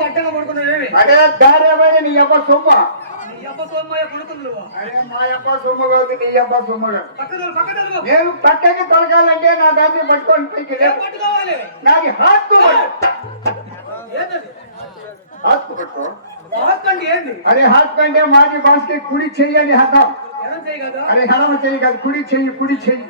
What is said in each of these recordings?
గట్టగా పడుకున్నావేమి అదే దారేమైనా నీ అబ్బ సొమ్మ మా అబ్బ సొమ్మ కాదు నీ అబ్బ సొమ్మ కాదు నేను పక్కకి తొలగాలంటే నా దాన్ని పట్టుకొని పైకి నాది హాత్ పట్టుకో అరే హాత్ కంటే మాది బాస్కి కుడి చెయ్యి అని హతం అరే హరమ చెయ్యి కాదు కుడి చెయ్యి కుడి చెయ్యి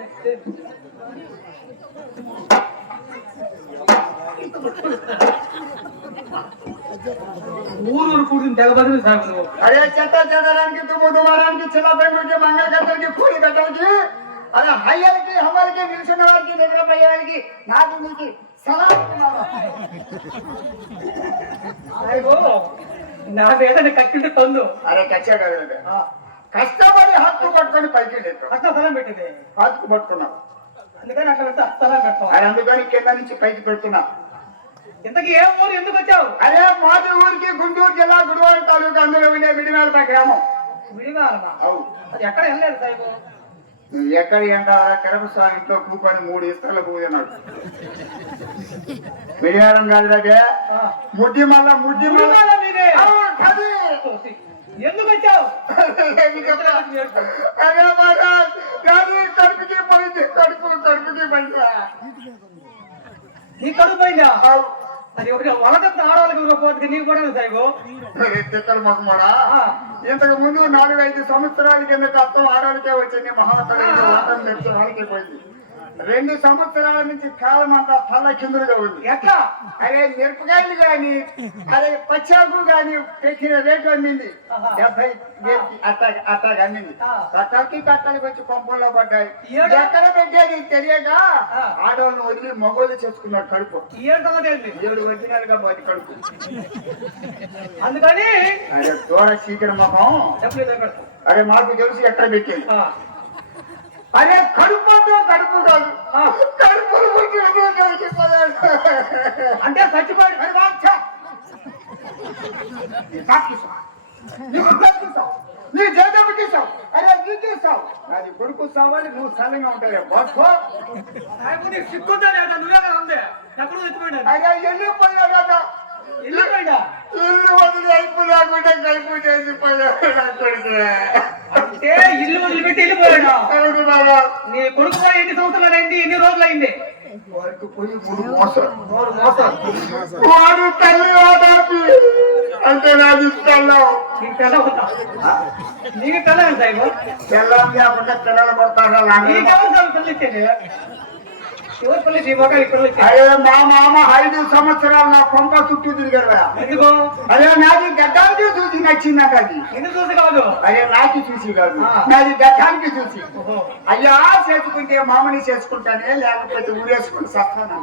ఊరు కూర్చుని తెగబడి సాగు అరే చెత్త చెదరానికి తుమ్ము దుమారానికి చిన్న బెంగుడికి మంగళగట్టలకి కూలి గట్టలకి అదే హయ్యలకి హమ్మలకి నిలుచున్న వారికి దగ్గర పోయే వారికి నాకు నీకు నా పేదని కట్టింటే పొందు అరే కచ్చా కదా కష్టపడి హక్కు పట్టుకొని పైకి అట్లా స్థలం పెట్టింది హక్కు పట్టుకున్నాం అందుకని అట్లా పెడితే స్థలం పెడతాం అది అందుకని కింద నుంచి పైకి పెడుతున్నా ఇంతకీ ఏ ఊరు ఎందుకు వచ్చావు అదే మాది ఊరికి గుంటూరు జిల్లా గుడివాడ తాలూకా అందులో ఉండే విడిమేళ గ్రామం విడివాలమా అది ఎక్కడ వెళ్ళలేదు సాయిబు ఎక్కడ ఎంటారా కరపస్వామి ఇంట్లో కూకొని 3 ఇస్తాల పూజన్నాడు విడిమేళం కాదు ముడ్డి మల్ల ఎందుకు వచ్చావు కడుపుకి పోయింది కడుపుకి పోయింది నీ కడుపు పోయిందా అది ఒకటి వలదంత ఆడవాళ్ళకి పోతే నీకు కూడా సాయిబు తిక్కల మొహమాడా ఇంతకు ముందు 4-5 సంవత్సరాల కిందట అర్థం ఆడవాళ్ళకే వచ్చింది మహాతల్లి వాళ్ళకే పోయింది 2 సంవత్సరాల నుంచి కాలం అంతా తల కిందులుగా ఉంది. ఎట్లా అరే మిరపకాయలు గాని అరే పచ్చాకు గాని పెట్టిన రేటు అమ్మింది 70 అట్టాగా అమ్మింది. కట్టలకి వచ్చి పంపుల్లో పడ్డాయి. ఎక్కడ పెట్టేది తెలియక ఆడవాళ్ళని వదిలి మగోళ్ళు చేసుకున్నాడు కడుపు. 7 వచ్చినాలుగా పోయి కడుపు. అందుకని అరే దూర సీకర మొహం అరే మాకు తెలిసి ఎక్కడ పెట్టేది. అరే కడుపు కడుపు కాదు అంటే చచ్చిపోయి నీ జగదమ్మ తీసావు. అరే నీ తీసావు అది కొడుకు సావాలి నువ్వు సల్లంగా ఉంటావు బస్కో సిగ్గుందా నువ్వే కదా అందే ఎక్కడ చచ్చిపోయినా అరే వెళ్ళిపోయాడా ఇల్లు వదిలి అయిపో లేకుండా కలుపు చేసిపోయాడు అంటే ఇల్లు వదిలిపెట్టి వెళ్ళిపోయాడా? అవును బాబా. నీ కొడుకు పోయి ఎన్ని సంవత్సరాలు అయింది? ఎన్ని రోజులు అయింది? వాడికి పోయి 3 మోసాలు. వాడు తల్లి వాదాపి అంటే నాకు ఇష్టంలో నీకు తెల్లవుతా నీకు తెల్లదు సాయిబు తెల్లం లేకుండా తెల్లలు కొడతాడా? నీకెవరు తల్లి ఇచ్చేది? ఎవరు పల్లి నీ మొక్క ఇక్కడ అరే మా మామ 5 సంవత్సరాలు నా కొంప చుట్టూ తిరిగాడు. ఎందుకు? అరే నాది గడ్డానికి చూసి నచ్చిందంట. అది ఎందుకు చూసి కాదు, అరే నాకి చూసి కాదు, నాది గడ్డానికి చూసి. అయ్యా చేసుకుంటే మామని చేసుకుంటానే లేకపోతే ఊరేసుకుని చస్తాను.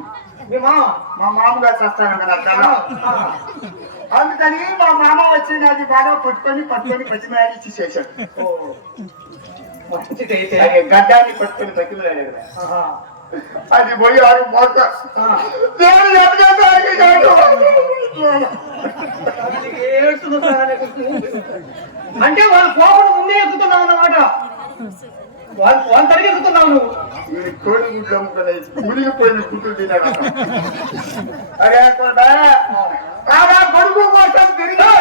మీ మామ మా మామగారు చస్తాను కదా. అందుకని మా మామ వచ్చి నాది బాగా పట్టుకొని పచ్చిమిరాయి ఇచ్చి చేశాడు. గడ్డాన్ని పట్టుకొని పచ్చిమిరాయి అది పోయి 6 మోసం. అంటే వాళ్ళు పోకుండా ముందే ఎక్కుతున్నావు అన్నమాట. వాళ్ళు తరిగి ఎక్కుతున్నావు నువ్వు. కోడి గుడ్లు అమ్ముకునే మునిగిపోయిన గుడ్లు తిన్నాడు. అరే కొడుకు కోసం తిరిగి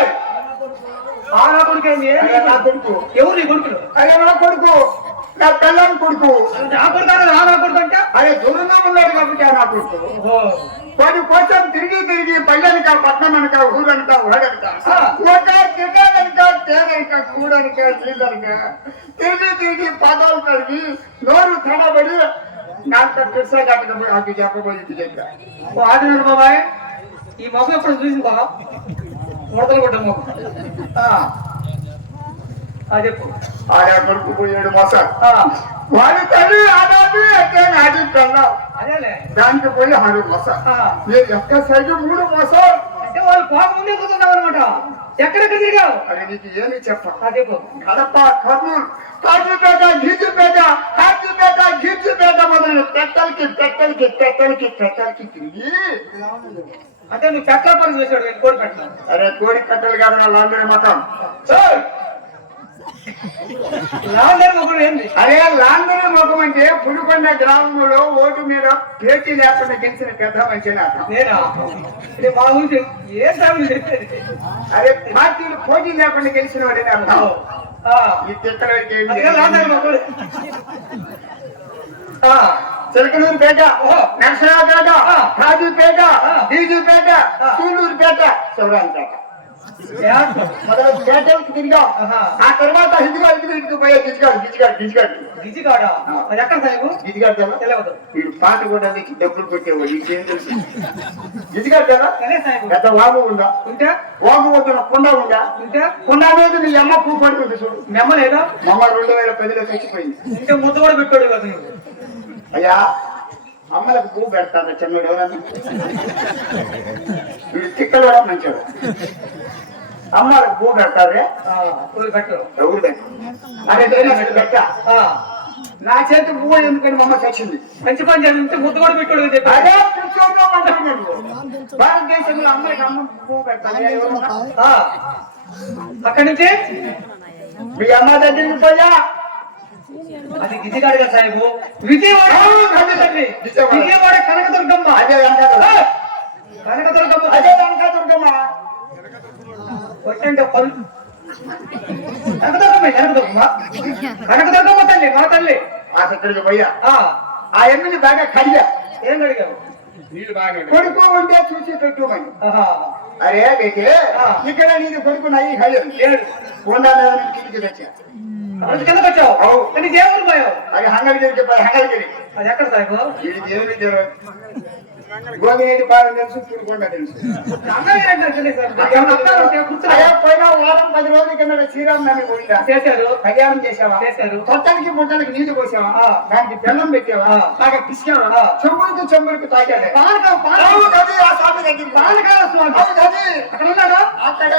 నా కొడుకు నా కొడుకు ఎవరు నీ కొడుకులు? అరే నా కొడుకు నా పిల్లని కొడుకు. నా కొడుకు నా కొడుకు అంటే అరే దూరంగా ఉన్నాడు కాబట్టి నా కొడుకు. వాడి కోసం తిరిగి పల్లెనక పట్నం అనక ఊరనక వాడనక ఒక తిన్నదనక తేదనక కూడనక నీళ్ళనక తిరిగి పాదాలు కడిగి నోరు తడబడి నాకు పెసా కట్టకపోయి అది చెప్పబోయింది చెప్పా. ఆడినాడు బాబాయ్. ఈ మొక్క ఎప్పుడు చూసింది బాబా? ముడతలు కొట్ట మొక్క అది ఆడే కొడుకు పోయి 7 మోసాలు. వాడి తల్లి ఆదాది అంటే నాది పెళ్ళాం. అదేలే దానికి పోయి 6 మోసాలు. ఎక్క సైజు 3 మోసాలు. అంటే వాళ్ళు పోక ముందే కూర్చున్నావు అనమాట. ఎక్కడెక్కడ తిరిగావు? అరే నీకు ఏమి చెప్ప. అదే కడప, కర్నూలు, కాజీపేట, గీజుపేట మొదలు పెట్టలకి తిరిగి. అంటే నువ్వు పెట్టల పని చేసాడు కోడి పెట్ట. అరే కోడి కట్టలు కాదు నా లాందరి మతం. ఏంది? అరే లాందరి ముఖం అంటే పులికొండ గ్రామంలో ఓటు మీద పేటీ లేకుండా గెలిచిన పెద్ద మంచి నేనా? మా ఊరి ఏ సాగు చెప్పేది? అరే పార్టీలు పోటీ లేకుండా గెలిచిన వాడే ఈ తిక్కలకి చిలకలూరుపేట, నర్సరావుపేట, కాజీపేట, డీజీపేట, సూళ్ళూరుపేట, సౌరాన్పేట మొదలు పేటలకు తిరిగాం. ఆ తర్వాత ఇదిగో పోయే గిజిగాడా ఎక్కడ సాగు? గిజిగాడు తెలియదు. వీడు పాట కూడా డబ్బులు కొట్టేవాడు. ఇంకేం తెలుసు? గిజిగాడు కదా పెద్ద వాగు ఉందా? ఉంటే వాగు వద్ద కుండ ఉందా? ఉంటే కుండ మీద నీ అమ్మ పూ పడుతుంది చూడు. మెమ్మ లేదా? మమ్మ 2010లో చచ్చిపోయింది. ఇంకా ముద్ద కూడా పెట్టాడు కదా నువ్వు. అయ్యా అమ్మలకు పువ్వు పెడతాను చిన్నోడు ఎవరన్నా? వీడు తిక్కలు కూడా మంచివాడు. అమ్మలకు పువ్వు పెడతారే పెట్టరు. ఎవరు అరే పెట్ట నా చేతి పువ్వు ఎందుకని మమ్మ చచ్చింది. మంచి పని చేస్తుంటే ముద్ద కూడా పెట్టాడు. అదే భారతదేశంలో అమ్మాయికి అమ్మ పువ్వు పెడతాను. అక్కడి నుంచి మీ అమ్మ దగ్గరికి పోయా. అది గిజిగాడు కదా సాహెబు. విజయవాడ కనకదుర్గమ్మ. అదే కనకదుర్గమ్మ వచ్చంటే కనకదుర్గమ్మ తల్లి మా తల్లి. ఆ దగ్గరికి పోయా. ఆ ఎమ్మిని బాగా కడిగా. ఏం కడిగావు? కొడుకు ఉంటే చూసి పెట్టుమని. ఆహా. అరే బేటే ఇక్కడ నీది కొడుకు నయ్యి లేడు కొండా కిందికి తెచ్చా కిందకు వచ్చావు అని దేవుడు పోయావు. అది హంగగిరికి హంగగిరి అది ఎక్కడ సాయిబు? ఇది దేవుడి గోగినేటి పాలన తెలుసు తిరుకొండ తెలుసు. పోయినా వారం 10 రోజుల కింద శ్రీరామనవమి పోయిందా చేశారు. కళ్యాణం చేసావా? చేశారు. తొట్టనికి ముట్టనికి నీళ్లు పోసావా? దానికి బెల్లం పెట్టావా? బాగా పిసికావా? చెంబులకు తాగాలి. అక్కడ ఉన్నాడా? అక్కడ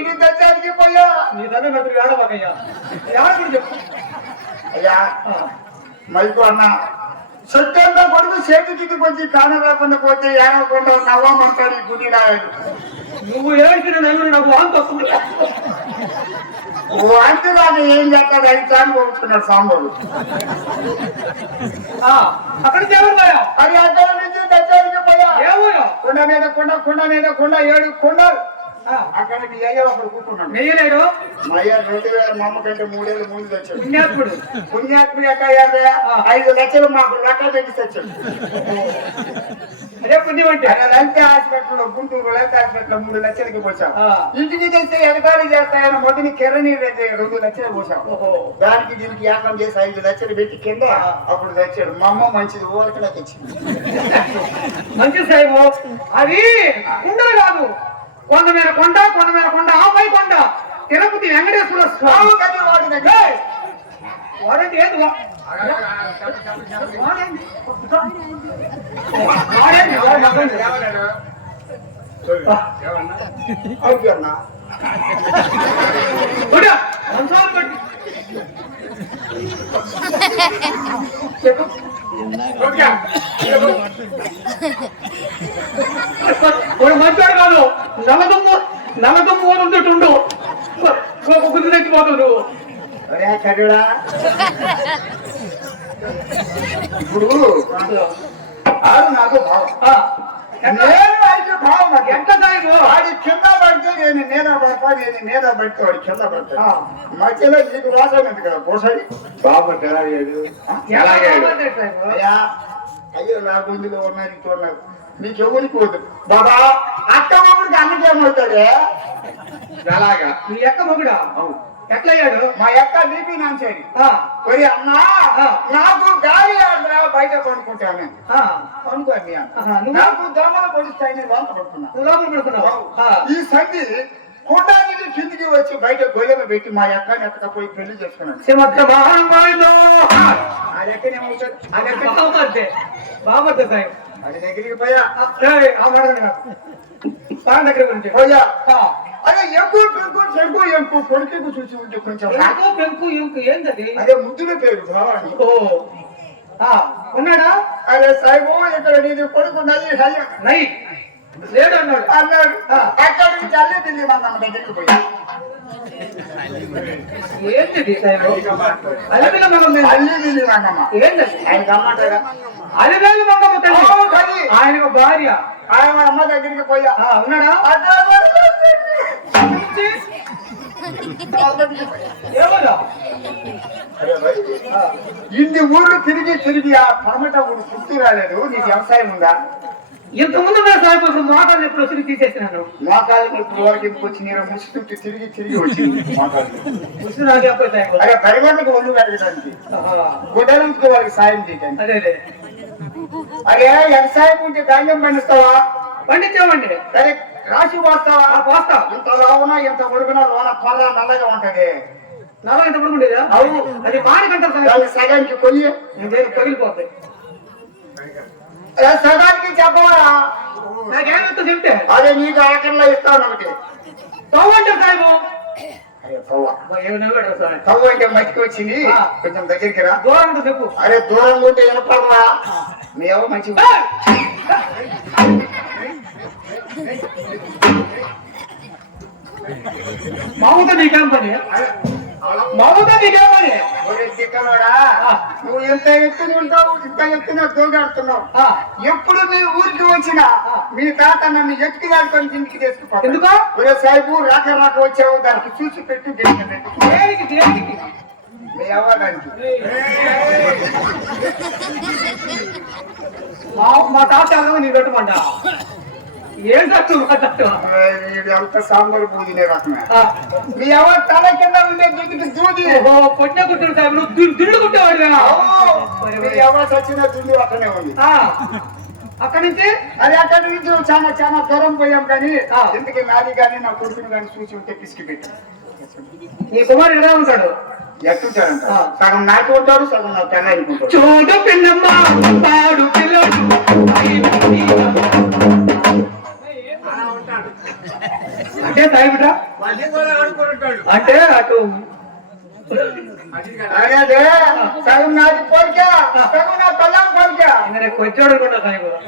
ఇది దచ్చానికి పోయా. నీ తల్లి మెదడు ఏడవకయ్యా. ఎవరు కూడా చెప్పు అయ్యా. మైకు అన్న సత్యంగా కొడుకు చేతికి వచ్చి కాన రాకుండా పోతే ఏడవకుండా నవ్వమంటాడు ఈ గుడినాయుడు. నువ్వు ఏడిచిన నేను నాకు వాంతి వస్తుంది. వాంతి రాదు ఏం చేస్తాడు? 5 సార్లు పోతున్నాడు సాంబారు. అక్కడ దేవుడు పోయా. అది అక్కడ నుంచి దచ్చానికి పోయా. కొండ మీద కొండ మీద కొండ 7 కొండలు. అక్కడ మీ అయ్య ఒకడు కూర్చున్నాడు. నెయ్యలేడు. మా అయ్య 2000 మా అమ్మ కంటే 3 ఏళ్ళు ముందు తెచ్చాడు. పుణ్యాత్ముడు ఎక్కడ 5 లక్షలు మాకు లెక్క పెట్టి తెచ్చాడు. అదే పుణ్యం అంటే లలిత హాస్పిటల్లో గుంటూరు లలిత హాస్పిటల్లో 3 లక్షలకి పోసాం. ఇంటికి తెస్తే ఎగతాళి చేస్తాయని మొదటి కెర్రని 2 లక్షలు పోసాం. దానికి దీనికి ఏకం చేసి 5 లక్షలు పెట్టి కింద అప్పుడు తెచ్చాడు. మా అమ్మ మంచిది ఊరకనే తెచ్చింది. మంచి సాయిబు. అది కుండలు కాదు, కొండ మీద కొండ, కొండ మీద కొండ, ఆపై కొండ, తిరుపతి వెంకటేశ్వర స్వామి. వాడంటే ఏది? మంచోడు కాదు, నల్లదుమ్ము ఉంటుండు గుర్తు తెచ్చిపోతావు నువ్వు. ఇప్పుడు ఆడు నాకు భావం ఎంత సాయిబు? వాడి కింద పడితే నేను మీద పడతా, నేను మీద పడితే వాడి కింద పడతా. మధ్యలో నీకు వాసన ఉంది కదా పోసాడి బాబు అయ్యా. అయ్యో నా గుండెలో ఉన్నారు ఇటు ఉన్నారు. నీకు ఎవరికి పోదు బాబా. అక్క మొగుడికి అన్నకేమవుతాడే అలాగా. నీ ఎక్క మొగుడా? ఎట్లయ్యాడు? మా యొక్క బీపీ నాంచేది. మరి అన్నా నాకు గాలి ఆడరా బయట కొనుక్కుంటాను. కొనుక్కోండి నాకు దోమలు పొడుస్తాయి. నేను వంట పడుతున్నాను. ఈ సంధి కుండానికి కిందికి వచ్చి బయట గొయ్యలు పెట్టి మా అక్కని ఎత్తకపోయి పెళ్లి చేసుకున్నాను. అది దగ్గరికి పోయా దగ్గర పోయా. అదే ఎక్కువ పెంకు చెరుకు ఎంకు కొడుకు చూసి ఉంటే కొంచెం పెంకు ఎంకు ఏంటది? అదే ముద్దుల పేరు భావాన్ని. ఉన్నాడా? అదే సాయిబు ఇక్కడ నీది కొడుకు నై లేడు అన్నాడు. అక్కడ నుంచి అల్లి ఢిల్లీ మన దగ్గరికి పోయి ఏంటిది? అల్లి ఢిల్లీ మంగమ్మ ఏంటది? ఆయనకి అమ్మంటారా? అలివేలు మంగమ్మ తల్లి ఆయనకు భార్య. ఆయన అమ్మ దగ్గరికి పోయా. ఉన్నాడా? ఇన్ని ఊర్లు తిరిగి ఆ పరమట ఊరు గుర్తు రాలేదు. నీకు వ్యవసాయం ఉందా? ఇంతకుముందు వ్యవసాయం ఇప్పుడు మోటార్లు ఎప్పుడు వచ్చి తీసేసినాను. మోకాళ్ళు ఇప్పుడు వరకు వచ్చి నేను ముసుకుంటూ తిరిగి వచ్చింది. ముసు నాకే. అదే పరిగణకు ఒళ్ళు కడగడానికి గుడ్డలకు వాళ్ళకి సాయం చేయడానికి. అదే అరే వ్యవసాయం ఉంటే ధాన్యం పండిస్తావా? పండించామండి. సరే రాశి పోస్తావా? పోస్తా. ఇంత లావునా ఇంత ఉడుకునా లోన కొర్ర నల్లగా ఉంటది. నల్ల ఇంత పడుకుంటేదా? అవును. అది మానకంటారు సగానికి కొయ్యి పగిలిపోతాయి. సగానికి చెప్పవా? నాకేమంత చెప్తే అదే నీకు ఆఖరిలో ఇస్తాను ఒకటి. తవ్వ అంటే సాయిబు. అరే తవ్వ ఏమన్నా తవ్వ అంటే మట్టికి వచ్చింది. కొంచెం దగ్గరికి రా. దూరం ఉంటే చెప్పు. అరే దూరంగా ఉంటే వినపడరా? మీ ఎవరు మంచి మామూలుగా నీకేం పని? మామూలుగా నీకేం పని? నువ్వు ఎంత ఎత్తుని ఉంటావు, ఇంత ఎత్తున దోగాడుతున్నావు. ఎప్పుడు మీ ఊరికి వచ్చినా మీ తాత నన్ను ఎత్తుకు దాడుకొని ఇంటికి తీసుకుపోతాడు. ఎందుకో? సాయిబు రాక వచ్చావు దానికి చూసి పెట్టు దేనికి మీ అవ్వడానికి. మా తాత అడగ నీ కట్టుమంట ఏం కట్టు మాట్లాడు అంత సాంబార్ పూజనే రకమే మీ ఎవరు తల కింద ఉండే దుడ్డుకి దూది పొట్ట కుట్టాడు సార్ నువ్వు దిండు కుట్టేవాడు మీ ఎవరు చచ్చిన దుడ్డు అక్కడనే ఉంది అక్కడి నుంచి అది అక్కడి నుంచి చాలా చాలా దూరం పోయాం కానీ ఎందుకు నాది కానీ నా కొడుకుని కానీ చూసి ఉంటే పిసికి పెట్టి నీ కుమారుడు ఎలా ఉంటాడు ఎట్టుంటాడంట సగం నాకు ఉంటాడు సగం నాకు తెల్లాడుకుంటాడు చూడ పిల్లమ్మ పాడు పిల్లడు అంటే సాయి బిడ్డ అంటే అటు అదే సగం నాది కోరిక సగం నా పిల్లం కోరిక నేను వచ్చాడు అనుకున్నా సాయి కూడా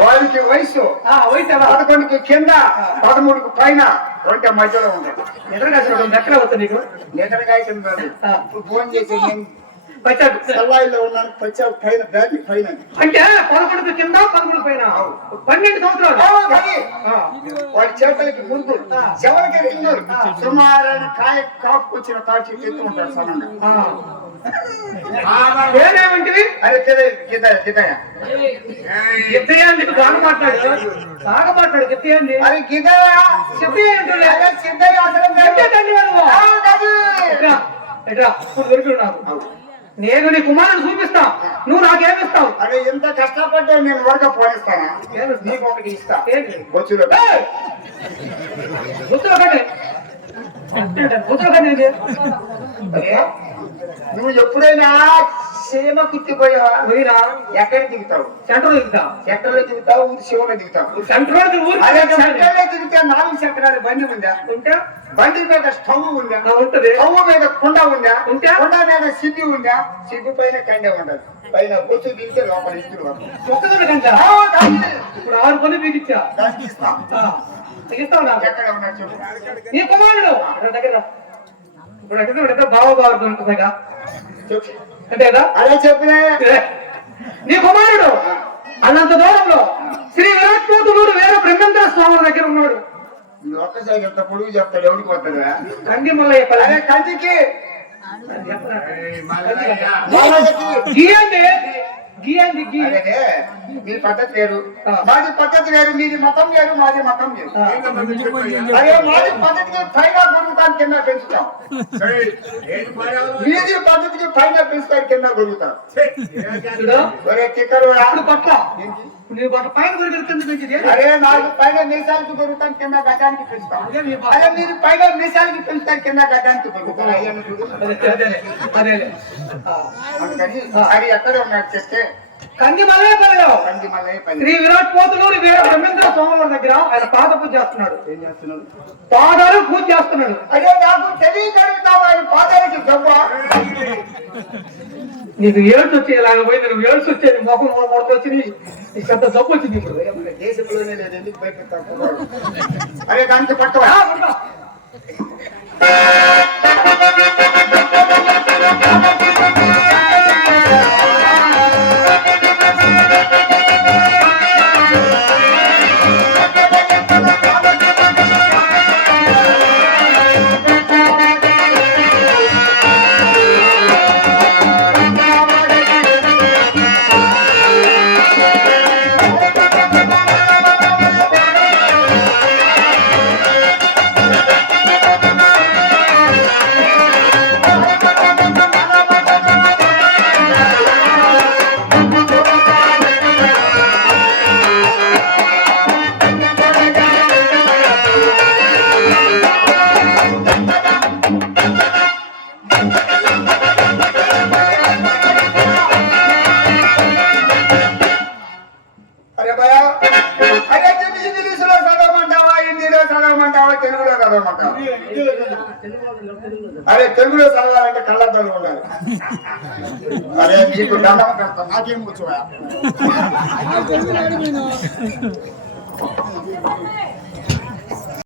వాడికి వయసు వయసు 11కి కింద 13కి పైన 2 మధ్యలో ఉంటాడు నిద్రగా దగ్గర వస్తుంది నీకు నిద్రగా ఫోన్ చేసి నేను వచ్చాడు సల్లాయిలో ఉన్నాను వచ్చావు పైన బ్యాగ్ పైన అంటే 11 కింద 13 పైన 12 సంవత్సరాలు వాడి చేతులకి ముందు చెవలకి తిన్నారు సుమారైన కాయ కాపుకొచ్చిన తాచి ఎత్తు ఉంటాడు సమంగా ఏమేమంటివి అదే తెలియదు గిద్దయ్య గిద్దయ్య నీకు బాగా మాట్లాడు గిద్దయ్య అండి అది గిద్దయ్య సిద్ధయ్య అంటే సిద్ధయ్య ఎట్రా ఇప్పుడు దొరికి నాకు నేను నీ కుమారుని చూపిస్తా నువ్వు నాకేమిస్తావు అదే ఎంత కష్టపడ్డా నేను వరక పోయిస్తానా నీకు ఒకటి ఇస్తా బొచ్చులో నువ్వు ఎప్పుడైనా సీమ కుత్తిపోయావా పోయినా ఎక్కడ దిగుతావు సెంటర్ దిగుతా సెంటర్లో దిగుతావు శివులో దిగుతావు సెంటర్ సెంటర్లో దిగితే 4 చక్రాల బండి ఉందా ఉంటే బండి మీద స్టవ్ ఉందా ఉంటది స్టవ్ మీద కుండ ఉందా ఉంటే కుండ మీద సిగ్గు ఉందా సిగ్గు పైన కండే ఉండదు పైన బొచ్చు దిగితే లోపల ఇస్తులు ఒక్కదొక గంట ఇప్పుడు 6 పని మీకు ఇచ్చా ఇస్తావు నాకు ఎక్కడ ఉన్నా చెప్పు నీ కుమారుడు దగ్గర ఇప్పుడు అంటే బావగారు ఉంటుందిగా అంటే కదా అదే చెప్పినా నీ కుమారుడు అన్నంత దూరంలో శ్రీ విరాట్ కోతులూరు వేరే బ్రహ్మేంద్ర స్వామి దగ్గర ఉన్నాడు ఒక్కసారి ఎంత పొడుగు చెప్తాడు ఎవరికి పోతుందా కంది మల్లయ్య అదే కందికి గీయండి అదే మీ పద్ధతి వేరు మాది పద్ధతి వేరు మీది మతం వేరు మాది మతం వేరు అదే మాది పద్ధతికి పైన గొరుగుతాను కింద పెంచుతాం మీది పద్ధతికి పైన పెంచుతారు కింద గొరుగుతాం చిక్కరు పట్ల పైన పెంచింది అరే నాకు పైన మీసాలకి గొరుగుతాను కింద గడ్డానికి పెంచుతాం అదే మీరు పైన మీసాలకి పెంచుతారు కింద గడ్డానికి పెరుగుతారు అదే అందుకని అది ఎక్కడ ఉన్నాడు చెప్తే కంది మల్లయ్యపల్లిలో శ్రీ విరాట్ కోతులూరు వీర బ్రహ్మేంద్ర స్వామి దగ్గర ఆయన పాద పూజ చేస్తున్నాడు ఏం చేస్తున్నాడు పాదాలు పూజ చేస్తున్నాడు అదే నాకు తెలియగలుగుతావు ఆయన పాదాలకి జబ్బ నీకు ఏడ్స్ వచ్చి ఇలాగ పోయి నువ్వు ఏడ్స్ వచ్చేది మొహం మొదటి వచ్చి నీకు అంత జబ్బు వచ్చింది ఇప్పుడు దేశంలోనే లేదు ఎందుకు భయపెడతాను అరే దానికి పట్టువా అరే తెలుగులో చదవాలంటే కళ్ళద్దాలు ఉండాలి అరే నీకు దండం పెడతా నాకేం కూర్చోయా